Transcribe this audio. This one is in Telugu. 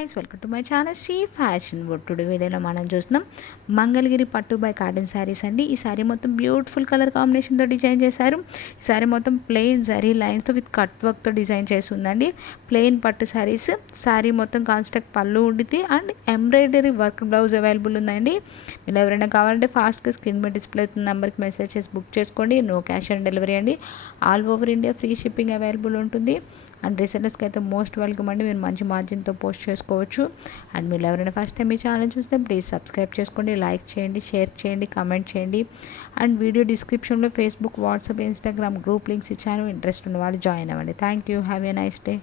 Guys welcome to my channel Sri fashion wood. Today వీడియోలో మనం చూస్తున్నాం మంగళగిరి పట్టు బై కాటన్ శారీస్ అండి. ఈ శారీ మొత్తం బ్యూటిఫుల్ కలర్ కాంబినేషన్తో డిజైన్ చేశారు. ఈ శారీ మొత్తం ప్లెయిన్ జరీ లైన్స్తో విత్ కట్ వర్క్తో డిజైన్ చేసి ఉందండి. ప్లెయిన్ పట్టు శారీస్. శారీ మొత్తం కాన్స్ట్రక్ట్ పళ్ళు ఉండిద్ది and embroidery work blouse available ఉందండి. మీరు ఎవరైనా కావాలంటే ఫాస్ట్గా స్క్రీన్ మీద డిస్ప్లే అవుతున్న నెంబర్కి మెసేజ్ చేసి బుక్ చేసుకోండి. నో క్యాష్ ఆన్ డెలివరీ అండి. All over India free shipping available ఉంటుంది. అండ్ రీసెలర్స్కి అయితే మోస్ట్ వెల్కమ్ అండి. మీరు మంచి మార్జిన్తో పోస్ట్ చేసుకోవచ్చు. అండ్ మీరు ఎవరైనా ఫస్ట్ టైం మీ ఛానల్ చూస్తే ప్లీజ్ సబ్స్క్రైబ్ చేసుకోండి, లైక్ చేయండి, షేర్ చేయండి, కమెంట్ చేయండి. అండ్ వీడియో డిస్క్రిప్షన్లో Facebook, WhatsApp, Instagram group links ఇచ్చాను. ఇంట్రెస్ట్ ఉన్న వాళ్ళు జాయిన్ అవ్వండి. Thank you. Have a nice day.